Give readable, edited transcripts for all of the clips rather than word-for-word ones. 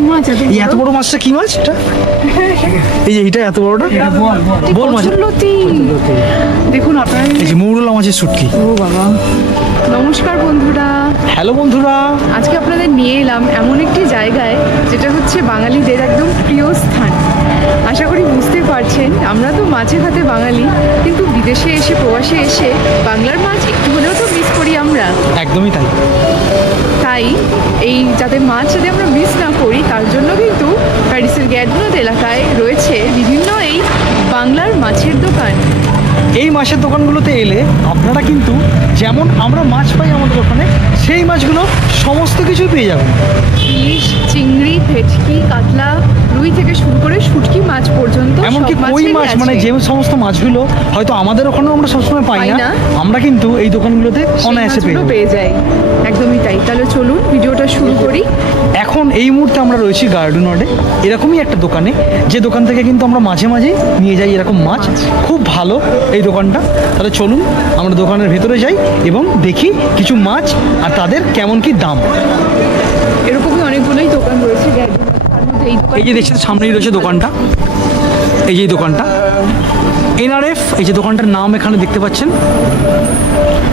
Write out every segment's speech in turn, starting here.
এই এত বড় মাছটা কি মাছ এটা? এই যে এটা এত বড়টা বোল মাছ। দেখুন আপনারা, এই যে মৌরলা মাছের শুটকি। ও বাবা। নমস্কার বন্ধুরা। হ্যালো বন্ধুরা, আজকে আপনাদের নিয়ে এলাম এমন একটি জায়গায় যেটা হচ্ছে বাঙালিদের একদম প্রিয় স্থান। আশা করি বুঝতে পারছেন, আমরা তো মাছে ভাতে বাঙালি, কিন্তু বিদেশে এসে প্রবাসে এসে বাংলার মাছ একটু হলেও তো মিস করি আমরা। একদমই তাই। তাই এই যাতে মাছ যাতে আমরা মিস না করি তার জন্য কিন্তু প্যারিসের গ্যাডনোদ এলাকায় রয়েছে বিভিন্ন এই বাংলার মাছের দোকান। এই মাছের দোকানগুলোতে এলে আপনারা কিন্তু যেমন আমরা মাছ পাই আমাদের ওখানে, সেই মাছগুলো সমস্ত কিছুই পেয়ে যাবেন। ইলিশ, চিংড়ি, ভেটকি, কাতলা, রুই থেকে শুরু করে শুটকি মাছ পর্যন্ত, এমনকি কই মাছ, মানে যে সমস্ত মাছগুলো হয়তো আমাদের ওখানেও আমরা সবসময় পাই না, আমরা কিন্তু এই দোকানগুলোতে অনায়াসে পেয়ে যাই। একদমই তাই। তাহলে চলুন ভিডিওটা শুরু করি। এখন এই মুহূর্তে আমরা রয়েছি গার্ডেনওয়ার্ডে, এরকমই একটা দোকানে, যে দোকান থেকে কিন্তু আমরা মাঝে মাঝেই নিয়ে যাই এরকম মাছ। খুব ভালো এই দোকানটা। তাহলে চলুন আমরা দোকানের ভেতরে যাই এবং দেখি কিছু মাছ আর তাদের কেমন কি দাম। এরকমই অনেকগুলোই দোকান রয়েছে এই যে দেখছেন সামনেই রয়েছে দোকানটা, এই যে দোকানটা NRF, এই যে দোকানটার নাম এখানে দেখতে পাচ্ছেন।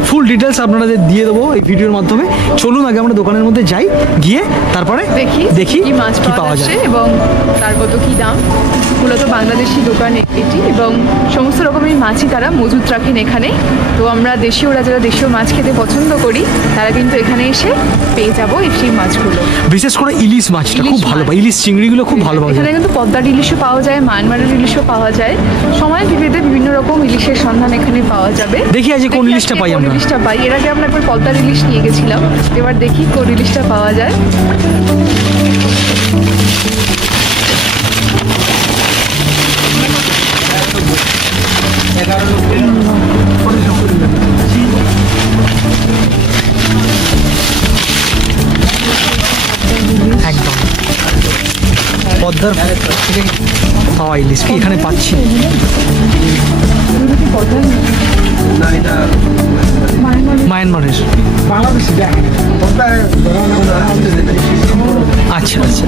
ফুল ডিটেলস আপনাদের দিয়ে দেবো এই ভিডিওর মাধ্যমে। চলুন আগে আমরা দোকানের মধ্যে যাই, গিয়ে তারপরে দেখি কি মাছ পাওয়া যায় এবং তার কত কি দাম। মূলত বাংলাদেশি দোকান এটি এবং সমস্ত রকমের মাছই তারা মজুত রাখেন এখানে। তো আমরা দেশীয়রা যারা দেশীয় মাছ খেতে পছন্দ করি তারা কিন্তু এখানে এসে পেয়ে যাবো সেই মাছগুলো। বিশেষ করে ইলিশ মাছটা খুব ভালো পাই, ইলিশ চিংড়িগুলো খুব ভালো পাওয়া যায়। এখানে কিন্তু পদ্মার ইলিশও পাওয়া যায়, মায়ানমারের ইলিশও পাওয়া যায়। সময় ভিত্তিতে বিভিন্ন রকম ইলিশের সন্ধান এখানে পাওয়া যাবে। দেখি আজ কোন ইলিশটা পাই আমরা। ইলিশটা পাই, এর আগে আমরা একবার পদ্মার ইলিশ নিয়ে গেছিলাম, এবার দেখি কোন ইলিশটা পাওয়া যায়। একদম পদ্মার পাওয়া ইলিশ কি এখানে পাচ্ছি। মায়ানমারের আচ্ছা আচ্ছা,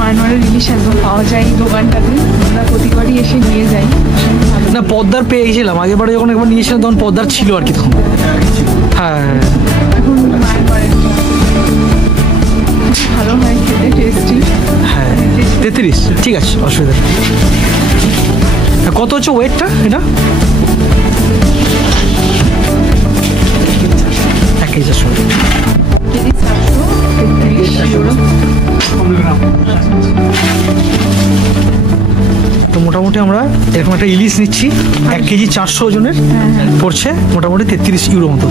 মায়ানমারের ইলিশ একদম পাওয়া যায় এই দোকানটাতে। আমরা প্রতিবারই এসে নিয়ে যাই। না পদ্মার পেয়ে গেছিলাম আগেরবারে, যখন একবার নিয়েছিলাম তখন পদ্মার ছিল আর কি তখন। হ্যাঁ এখন মায়ানমারেরটা ভালো হয় খেতে, টেস্টি। হ্যাঁ 33, ঠিক আছে, অসুবিধা নেই। কত হচ্ছে ওয়েটটা এটা? 1 কেজি 400। কেজি 433 তো মোটামুটি আমরা এরকম একটা ইলিশ নিচ্ছি, 1 কেজি 400 ওজনের, পড়ছে মোটামুটি 33 ইউরো মতো।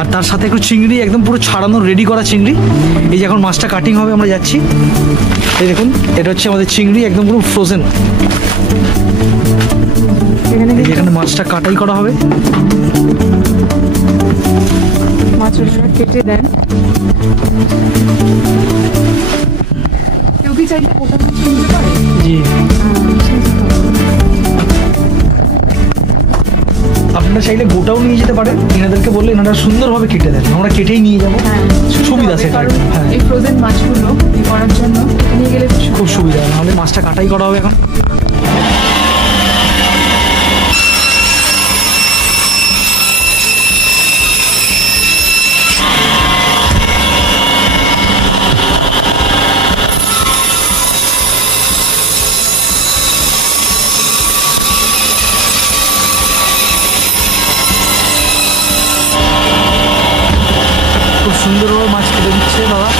আর তার সাথে একটু চিংড়ি, একদম পুরো ছাড়ানো রেডি করা চিংড়ি। এই যে এখন মাছটা কাটিং হবে, আমরা যাচ্ছি। এই দেখুন এটা হচ্ছে আমাদের চিংড়ি, একদম পুরো ফ্রোজেন। এখানে মাছটা কাটাই করা হবে। মাছ কেটে দেন। কেউ কি চাইলে গোটা মাছ নিতে পারে? জি, আপনারা চাইলে গোটাও নিয়ে যেতে পারেন, এনাদেরকে বললে এনারা সুন্দরভাবে কেটে দেন, আমরা কেটেই নিয়ে যাবো। সুবিধা সেটা, হ্যাঁ এই ফ্রোজেন মাছগুলো করার জন্য নিয়ে গেলে খুব সুবিধা। নাহলে মাছটা কাটাই করা হবে এখন। খুব সুন্দরভাবে মাছ কেটে দিচ্ছে দাদা।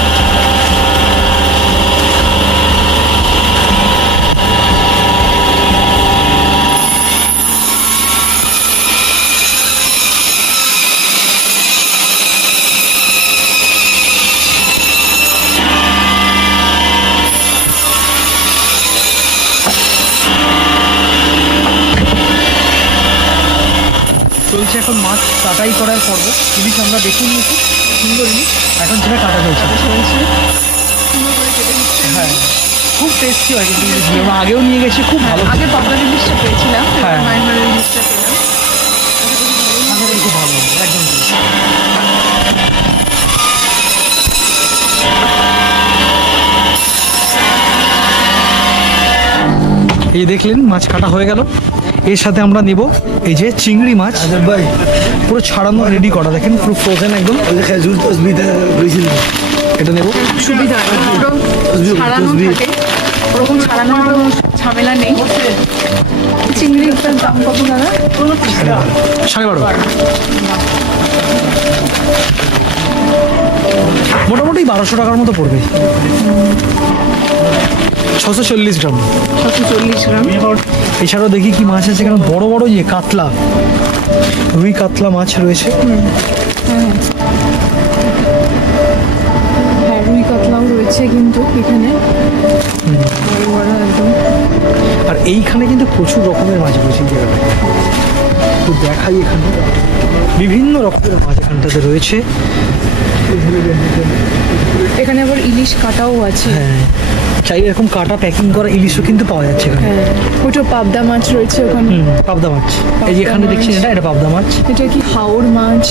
চলছে এখন মাছ কাটাই করার পর্ব। ইলিশ আমরা দেখে নিয়েছি, সুন্দর ইলিশ, এখন সেটা কাটা হয়েছে। হ্যাঁ খুব টেস্টি হয় কিন্তু ইলিশগুলো, আমরা আগেও নিয়ে গেছি, খুব ভালো। আগে পদ্মার ইলিশটা পেয়েছিলাম, হ্যাঁ মায়ানমারের ইলিশটা পেলাম, খুব ভালো একদম। এই যে দেখলেন মাছ কাটা হয়ে গেল। এর সাথে আমরা নেব এই যে চিংড়ি মাছ, ভাই পুরো ছাড়ানো রেডি করা, দেখেন পুরো ফ্রোজেন একদম। খেজুর তসবিটা বুঝিল এটা নেব। সুবিধা পুরো ছাড়ানো থাকে, ওরকম ছাড়ানোর কোনো ঝামেলা নেই। চিংড়ির দাম কত দাদা? 12.5, মোটামুটি 1200 টাকার মতো পড়বে। 640 গ্রাম। 640 গ্রাম। এছাড়াও দেখি কি মাছ আছে এখানে, বড় বড় যে কাতলা, রুই কাতলা মাছ রয়েছে। হ্যাঁ, রুই কাতলাও রয়েছে কিন্তু এখানে, বড় বড় একদম। আর এইখানে কিন্তু প্রচুর রকমের মাছ রয়েছে এই জায়গাটায়। তো দেখাই, এখানে বিভিন্ন রকমের মাছ এখানটাতে রয়েছে। এখানে আবার ইলিশ কাটাও আছে। হ্যাঁ, চাই এরকম কাটা প্যাকিং করা ইলিশও কিন্তু পাওয়া যাচ্ছে এখানে। হ্যাঁ, ওটা পাবদা মাছ রয়েছে ওখানে। পাবদা মাছ, এই যে এখানে দেখছেন এটা পাবদা মাছ। এটা কি হাওড় মাছ?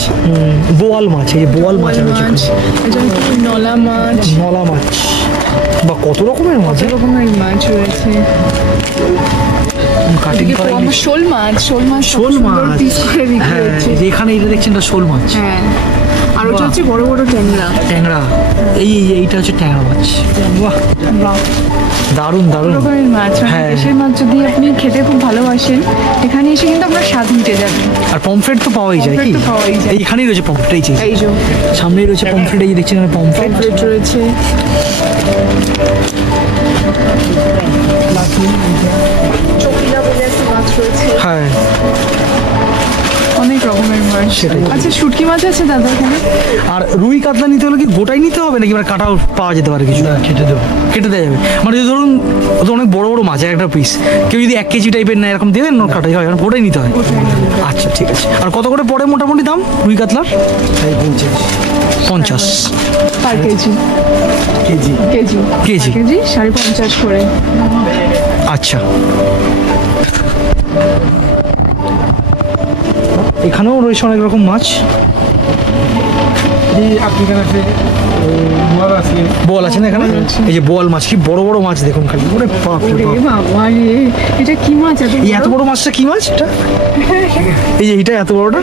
বোয়াল মাছ, এই যে বোয়াল মাছ রয়েছে মাছ, এখানে। এটা কি নলা মাছ? নলা মাছ, বা কত রকমের মাছ, কত রকমের মাছ রয়েছে। কাটিং এদিকে করা তো আমার ইলিশ। শোল মাছ, শোল মাছ কত শোল সুন্দর মাছ, পিস করে বিক্রি হ্যাঁ, হচ্ছে। এই যে এখানে এটা দেখছেন এটা শোল মাছ। হ্যাঁ, আর ওটা বাহ। হচ্ছে বড় বড় ট্যাংরা। ট্যাংরা, এইটা হচ্ছে ট্যাংরা মাছ। বাহ, বাহ, দারুণ দারুণ। রকমের মাছ, মানে হ্যাঁ। দেশের মাছ যদি আপনি খেতে খুব ভালোবাসেন, এখানে এসে কিন্তু আপনার স্বাদ মিটে যাবে। আর পমফ্রেট তো পাওয়াই যায়, কি পমফ্রেট তো পাওয়াই যায়। এইখানেই রয়েছে পমফ্রেট, এই যে এই যে সামনেই রয়েছে পমফ্রেট, এই যে দেখছেন এখানে পমফ্রেট। পমফ্রেট রয়েছে। চকিলা বলে একটা মাছ রয়েছে। হ্যাঁ, অনেক রকমের মাছ। সেটাই। আচ্ছা, শুটকি মাছ আছে দাদা এখানে? আর রুই কাতলা নিতে হলে কি গোটাই নিতে হবে নাকি মানে কাটাও পাওয়া যেতে পারে কিছু? কেটে দেবো। কেটে দেওয়া যাবে, মানে যদি ধরুন ও তো অনেক বড় বড় মাছ, একটা পিস কেউ যদি 1 কেজি টাইপের না এরকম দিয়ে দেন, কাটাই হয়, গোটাই নিতে হয়। আচ্ছা ঠিক আছে। আর কত করে পড়ে মোটামুটি দাম রুই কাতলার? 50 per kg. Kg kg kg. Kg 50.5 করে। আচ্ছা, এখানেও রয়েছে অনেক রকম মাছ। আপনার কাছে মাছ আছে? বোয়াল আছে না এখানে? এই যে বোয়াল মাছ, কি বড় বড় মাছ দেখুন খালি। ওরে বাপ রে ওরে বাপ। বাবা রে, এটা কি মাছ এত এই এত বড় মাছটা কি মাছ এটা? এই যে এটা এত বড়টা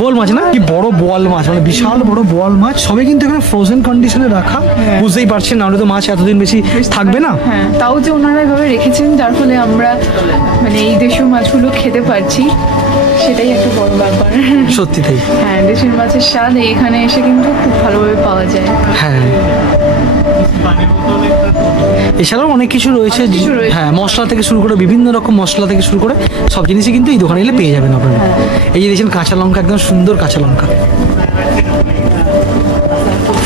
বোয়াল মাছ না? কি বড় বোয়াল মাছ, মানে বিশাল বড় বোয়াল মাছ। সবই কিন্তু এখানে ফ্রোজেন কন্ডিশনে রাখা, বুঝতেই পারছেন, নাহলে তো মাছ এতদিন বেশি থাকবে না। হ্যাঁ, তাও যে ওনারা এভাবে রেখেছেন, যার ফলে আমরা মানে এই দেশীয় মাছগুলো খেতে পারছি, সেটাই একটা বড় ব্যাপার। সত্যি তাই। হ্যাঁ, দেশের মাছের স্বাদ এখানে এসে কিন্তু খুব ভালোভাবে পাওয়া যায়। হ্যাঁ, এছাড়াও অনেক কিছু রয়েছে। কিছু রয়েছে। হ্যাঁ, মশলা থেকে শুরু করে বিভিন্ন রকম মশলা থেকে শুরু করে সব জিনিসই কিন্তু এই দোকানে এলে পেয়ে যাবেন আপনারা। এই যে দেখছেন কাঁচা লঙ্কা, একদম সুন্দর কাঁচা লঙ্কা,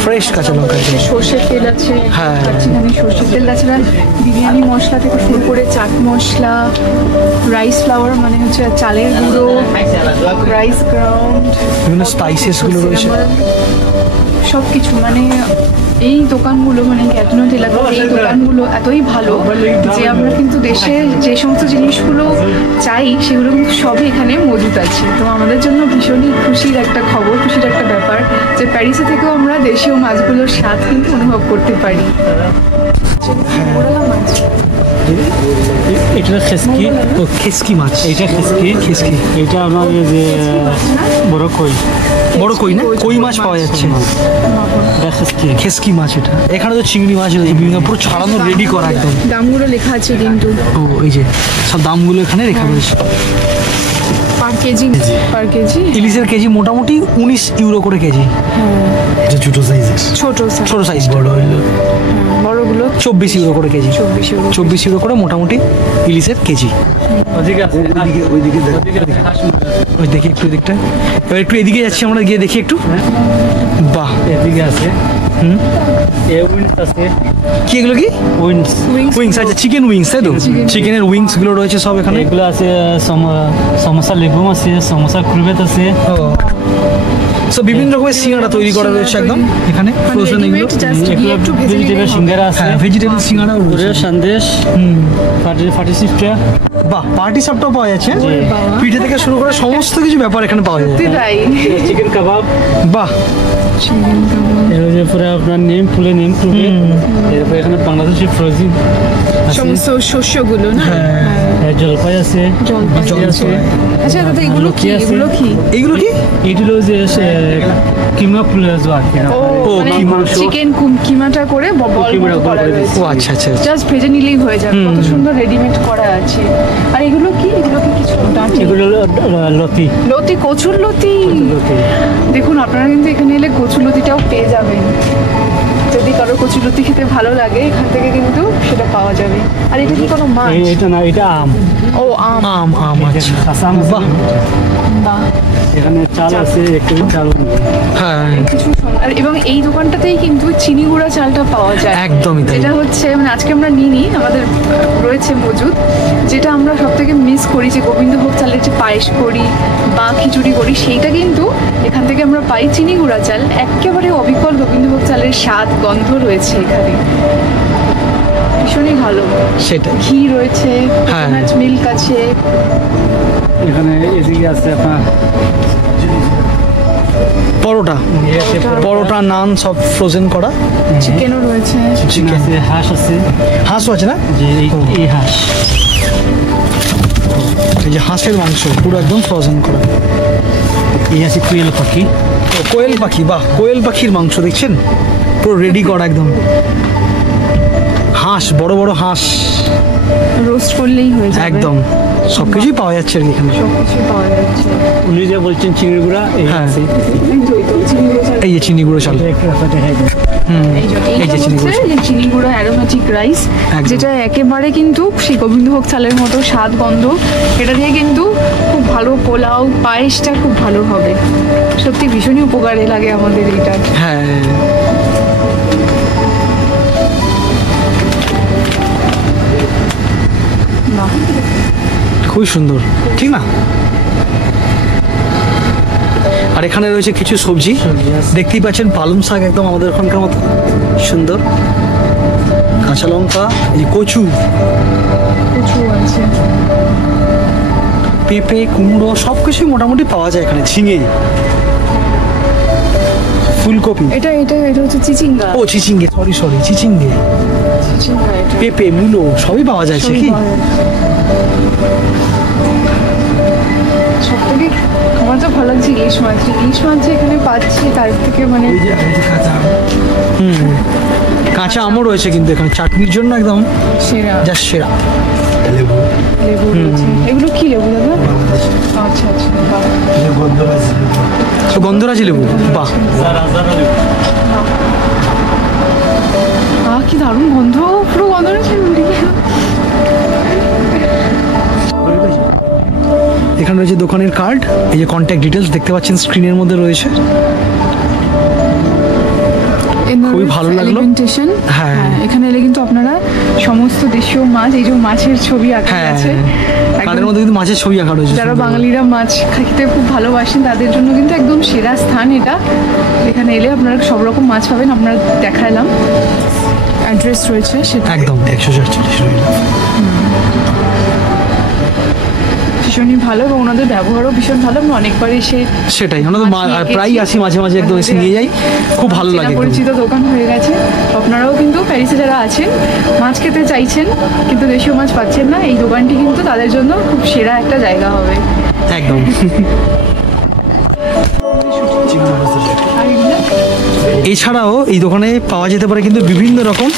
ফ্রেশ কাঁচা লঙ্কা। সর্ষের তেল আছে। হ্যাঁ। এখানে সর্ষের তেল, তাছাড়া বিরিয়ানি মশলা থেকে শুরু করে চাট মশলা, রাইস ফ্লাওয়ার মানে হচ্ছে চালের গুঁড়ো, রাইস গ্রাউন্ড, বিভিন্ন স্পাইসেসগুলো রয়েছে। সব কিছু, মানে এই দোকানগুলো মানে ক্যাটনট এলাকার এই দোকানগুলো এতই ভালো যে আমরা কিন্তু দেশে যে সমস্ত জিনিসগুলো চাই সেগুলো কিন্তু সবই এখানে মজুদ আছে। তো আমাদের জন্য ভীষণই খুশির একটা খবর, খুশির একটা ব্যাপার যে প্যারিসে থেকেও আমরা দেশীয় মাছগুলোর স্বাদ কিন্তু অনুভব করতে পারি। মোরালা মাছ, এটা খেসকি, ও খেসকি মাছ, এইটা খেসকি, খেসকি। এইটা আপনার এই যে বড় কই, বড় কই না? কই মাছ পাওয়া যাচ্ছে। এটা খেসকি। খেসকি মাছ এটা। এখানে তো চিংড়ি মাছ রয়েছে বিভিন্ন, পুরো ছাড়ানো রেডি করা একদম। দামগুলো লেখা আছে কিন্তু ও এই যে সব দামগুলো এখানে রেখা রয়েছে। পার কেজি, পার কেজি। ইলিশের কেজি মোটামুটি 19 ইউরো করে কেজি। এটা ছোট সাইজের। ছোট size, ছোট সাইজ। বড় হইলো বড়গুলো 24 ইউরো করে কেজি। 24 euro। 24 ইউরো করে মোটামুটি ইলিশের কেজি। ওদিকে আছে, ওইদিকে দেখ। ওই দেখি একটু এদিকটা, এবার একটু এদিকে যাচ্ছি আমরা, গিয়ে দেখি একটু। বাহ, এদিকে আছে, হুম, এ উইন্স আছে, কি এগুলো কি? উইন্স। উইংস, আচ্ছা চিকেন উইংস তাই তো? চিকেনের উইংস গুলো রয়েছে সব এখানে। এগুলো আছে সমোসা লেগুম আছে, সমোসা ক্রুবেট আছে। সব বিভিন্ন রকমের সিঙ্গাড়া তৈরি করা রয়েছে একদম এখানে, ফ্রোজেন এগুলো। ready-made just এগুলো গিয়ে একটু ভেজে ভেজিটেবল নিলেই হবে। সিঙ্গারা আছে, হ্যাঁ, ভেজিটেবল সিঙ্গাড়াও ওরেও রয়েছে। সন্দেশ, হুম, ফাটি সিফটা, বাহ, পার্টি সাপটাও পাওয়া যাচ্ছে। বাবা। পিঠে থেকে শুরু করে সমস্ত কিছু ব্যাপার এখানে পাওয়া যায়। সত্যি তাই। চিকেন কাবাব, বাহ, এর যে পুরো আপনার নেম ফুলে নেম টুবে, এরপর এখানে বাংলাদেশি ফ্রোজিন সমস্ত শস্যগুলো না? জলপাই আছে, জলপাই আছে। আচ্ছা দাদা এগুলো কি? আছে? এগুলো কি? এইগুলো কি? এগুলো যে কিমা ফুলে আর কি ও মানে কি মাংস? চিকেন কিমাটা করে বল কিমাটা মতো করা করে রয়েছে। ও আচ্ছা আচ্ছা আচ্ছা। জাস্ট ভেজে নিলেই হয়ে যাবে। কত সুন্দর রেডিমেড করা আছে। আর এগুলো কি? এগুলো কি কিছু ডাঁটি? এগুলো লতি লতি, কচুর লতি। লতি। দেখুন আপনারা কিন্তু এখানে এলে কচুর লতিটাও পেয়ে যাবেন। যদি কারো কচুর লতি খেতে ভালো লাগে এখান থেকে কিন্তু সেটা পাওয়া যাবে। আর এটা কি কোনো মাছ? এটা না, এটা আম, ও আম। আম, আম, আচ্ছা। কাঁচা আম আছে। বাহ। বাহ। এখানে চাল আছে, একটু চাল হ্যাঁ, কিছু আর এবং এই দোকানটাতেই কিন্তু চিনি গুঁড়া চালটা পাওয়া যায়। একদমই তাই। যেটা হচ্ছে মানে আজকে আমরা নিইনি, আমাদের রয়েছে মজুদ। যেটা আমরা সব থেকে মিস করি যে গোবিন্দভোগ চালের যে পায়েস করি বা খিচুড়ি করি সেইটা কিন্তু এখান থেকে আমরা পাই চিনি গুঁড়া চাল। একেবারে অবিকল গোবিন্দভোগ চালের স্বাদ গন্ধ রয়েছে এখানে, ভীষণই ভালো। সেটাই। ঘি রয়েছে, হ্যাঁ। কোকোনাট মিল্ক আছে। এখানে এদিকে আছে আপনার পরোটা, পরোটা, নান সব ফ্রোজেন করা। চিকেনও রয়েছে। চিকেন আছে, হাঁস আছে, হাঁসও আছে না? যে এই হাঁস, এই যে হাঁসের মাংস পুরো একদম ফ্রোজেন করা। এই আছে কুয়েল পাখি, ও, কোয়েল পাখি, বাহ, কোয়েল পাখির মাংস দেখছেন পুরো রেডি করা একদম। হাঁস, বড় বড় হাঁস, রোস্ট করলেই হয়ে যাবে। একদম সবকিছুই পাওয়া যাচ্ছে আর কি এখানে। সবকিছু পাওয়া যাচ্ছে। উনি যে বলছেন চিংড়ি গুঁড়া, এই হ্যাঁ। আছে, এই তো, এই তো, চিনি গুঁড়ো চাল। এই যে চিনি গুঁড়ো চাল। একটু রাস্তাটা হয়ে যায়। এই যে এই এইটা যে চিনি হচ্ছে গুঁড়ো যে চিনি গুঁড়ো অ্যারোমেটিক রাইস, একদম। যেটা একেবারে কিন্তু সেই গোবিন্দভোগ চালের মতো স্বাদ গন্ধ। এটা দিয়ে কিন্তু খুব ভালো পোলাও পায়েসটা খুব ভালো হবে। সত্যি ভীষণই উপকারে লাগে আমাদের এইটা। হ্যাঁ, বাহ। খুবই সুন্দর, ঠিক না? আর এখানে রয়েছে কিছু সবজি, দেখতেই পাচ্ছেন পালং শাক একদম আমাদের ওখানকার মতো সুন্দর, কাঁচা লঙ্কা, এই কচু, কচু আছে। পেঁপে, কুমড়ো সব কিছুই মোটামুটি পাওয়া যায় এখানে। ঝিঙে, ফুলকপি, এটা এটা এটা হচ্ছে চিচিঙ্গা। ও চিচিঙ্গে, সরি সরি, চিচিঙ্গে, চিচিঙ্গা এটা। পেঁপে, মূলো সবই পাওয়া যায় সে সবই কি? পাওয়া যায়। সবথেকে আমার তো ভালো লাগছে ইলিশ মাছ। ইলিশ মাছ যে এখানে পাচ্ছি তার থেকে মানে এই যে কাঁচা আম। কাঁচা আমও রয়েছে কিন্তু এখানে চাটনির জন্য একদম সেরা। যা সেরা। লেবু, লেবু রয়েছে। এগুলো কি লেবু দাদা? আচ্ছা আচ্ছা, বাহ। এই যে গন্ধরাজ লেবু। তো গন্ধরাজি লেবু, বাহ, কি দারুণ গন্ধ, পুরো গন্ধ রয়েছে। এখানে রয়েছে দোকানের কার্ড, এই যে কন্ট্যাক্ট ডিটেলস দেখতে পাচ্ছেন স্ক্রিনের মধ্যে রয়েছে। খুবই ভালো লাগলো। Alimentation। হ্যাঁ। হ্যাঁ, এখানে এলে কিন্তু আপনারা সমস্ত দেশীয় মাছ, এই যে মাছের ছবি আঁকা হ্যাঁ, আছে কার্ডের মধ্যে কিন্তু মাছের ছবি আঁকা রয়েছে। যারা সুন্দর। বাঙালিরা মাছ খেতে খুব ভালোবাসেন তাদের জন্য কিন্তু একদম সেরা স্থান এটা। এখানে এলে আপনারা সব রকম মাছ পাবেন। আপনারা দেখালাম, অ্যাড্রেস রয়েছে সেটা। একদম 144 রইল। ভীষণই ভালো এবং ওনাদের ব্যবহারও ভীষণ ভালো। আমরা অনেকবার এসে সেটাই, আমরা তো মাছ নিয়ে প্রায়ই গেছি। আসি, মাঝে মাঝে একদম এসে নিয়ে যাই, খুব ভালো চেনা লাগে একদম। পরিচিত দোকান হয়ে গেছে। আপনারাও কিন্তু প্যারিসে যারা আছেন মাছ খেতে চাইছেন কিন্তু দেশীয় মাছ পাচ্ছেন না, এই দোকানটি কিন্তু তাদের জন্য খুব সেরা একটা জায়গা হবে। একদম। আর এগুলো এছাড়াও এই দোকানে পাওয়া যেতে পারে কিন্তু বিভিন্ন রকম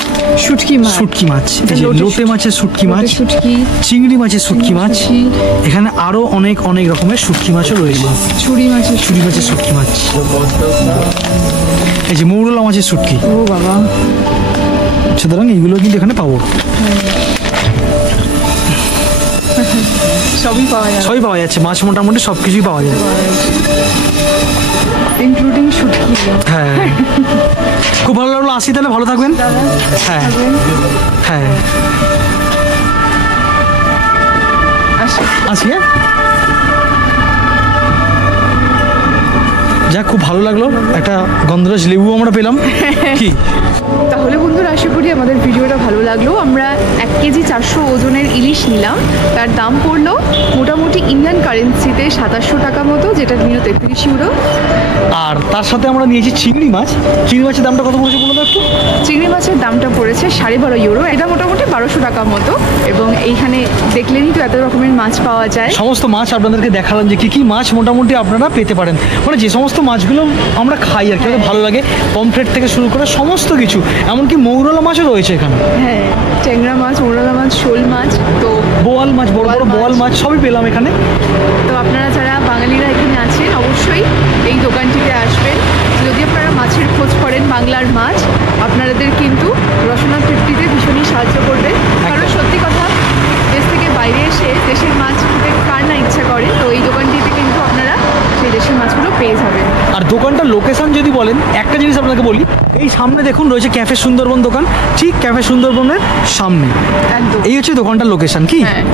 শুটকি মাছ। শুটকি মাছ, এই যে লোটে লোটে মাছের শুটকি মাছ, লোটে শুটকি, চিংড়ি মাছের শুটকি মাছ, শুটকি। এখানে আরো অনেক অনেক রকমের শুটকি মাছও রয়েছে। ছুরি মাছের চুরি মাছের শুটকি মাছ, এই যে মৌরলা মাছের শুটকি। ও বাবা, সুতরাং এইগুলো কিন্তু এখানে পাবো, সবই পাওয়া যাবে, সবই পাওয়া যাচ্ছে, মাছ মোটামুটি সব কিছুই পাওয়া যায়। ইনক্লুডিং শুটকি। হ্যাঁ, খুব ভালো লাগলো, আসি তাহলে, ভালো থাকবেন। দাদা হ্যাঁ থাকবেন। হ্যাঁ, আসি। আসি। হ্যাঁ, যাক, খুব ভালো লাগলো, একটা গন্ধরাজ লেবু আমরা পেলাম কি তাহলে বন্ধুরা আশা করি আমাদের ভিডিওটা ভালো লাগলো। আমরা 1 কেজি 400 ওজনের ইলিশ নিলাম, তার দাম পড়লো মোটামুটি ইন্ডিয়ান কারেন্সিতে 2700 টাকা মতো, যেটা নিল 33 ইউরো। আর তার সাথে আমরা নিয়েছি চিংড়ি মাছ। চিংড়ি মাছের দামটা কত পড়েছে বলো তো একটু? চিংড়ি মাছের দামটা পড়েছে 12.5 ইউরো, এটা মোটামুটি 1200 টাকা মতো। এবং এইখানে দেখলেনই তো এত রকমের মাছ পাওয়া যায়। সমস্ত মাছ আপনাদেরকে দেখালাম যে কী মাছ মোটামুটি আপনারা পেতে পারেন, মানে যে সমস্ত মাছগুলো আমরা খাই আর কি, আমাদের ভালো লাগে, পমফ্রেট থেকে শুরু করে সমস্ত কিছু, এমনকি মৌরলা মাছও রয়েছে এখানে। হ্যাঁ, ট্যাংরা মাছ, মোরলা মাছ, শোল মাছ, তো বোয়াল মাছ, বড় বড় বোয়াল মাছ সবই পেলাম এখানে। তো আপনারা যারা বাঙালিরা এখানে আছেন অবশ্যই এই দোকানটিতে আসবেন। যদি আপনারা মাছের খোঁজ করেন, বাংলার মাছ আপনাদের কিন্তু রসনা তৃপ্তিতে ভীষণই সাহায্য করবে। কারণ সত্যি কথা, দেশ থেকে বাইরে এসে দেশের মাছ খেতে কার না ইচ্ছা করে, তো এই দোকানটিতে কিন্তু আপনারা সেই দেশের মাছগুলো পেয়ে যাবেন। আর দোকানটার লোকেশন যদি বলেন, একটা জিনিস আপনাকে বলি, এই সামনে দেখুন রয়েছে ক্যাফে সুন্দরবন দোকান, ঠিক ক্যাফে সুন্দরবনের সামনে। একদম। এই হচ্ছে দোকানটার লোকেশন কি। হ্যাঁ,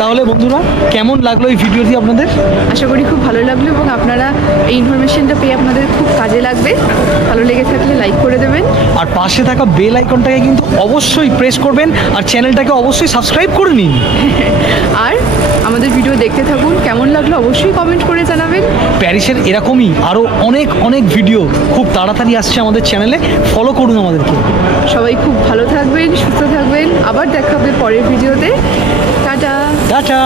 তাহলে বন্ধুরা কেমন লাগলো এই ভিডিওটি আপনাদের? আশা করি খুব ভালো লাগলো এবং আপনারা এই ইনফরমেশনটা পেয়ে আপনাদের খুব কাজে লাগবে। ভালো লেগে থাকলে লাইক করে দেবেন। আর পাশে থাকা বেল আইকনটাকে কিন্তু অবশ্যই প্রেস করবেন, আর চ্যানেলটাকে অবশ্যই সাবস্ক্রাইব করে নিন। আর আমাদের ভিডিও দেখতে থাকুন, কেমন লাগলো অবশ্যই কমেন্ট করে জানাবেন। প্যারিসের এরকমই আরও অনেক অনেক ভিডিও খুব তাড়াতাড়ি আসছে আমাদের চ্যানেলে, ফলো করুন আমাদেরকে। সবাই খুব ভালো থাকবেন, সুস্থ থাকবেন, আবার দেখা হবে পরের ভিডিওতে। টাটা। টাটা।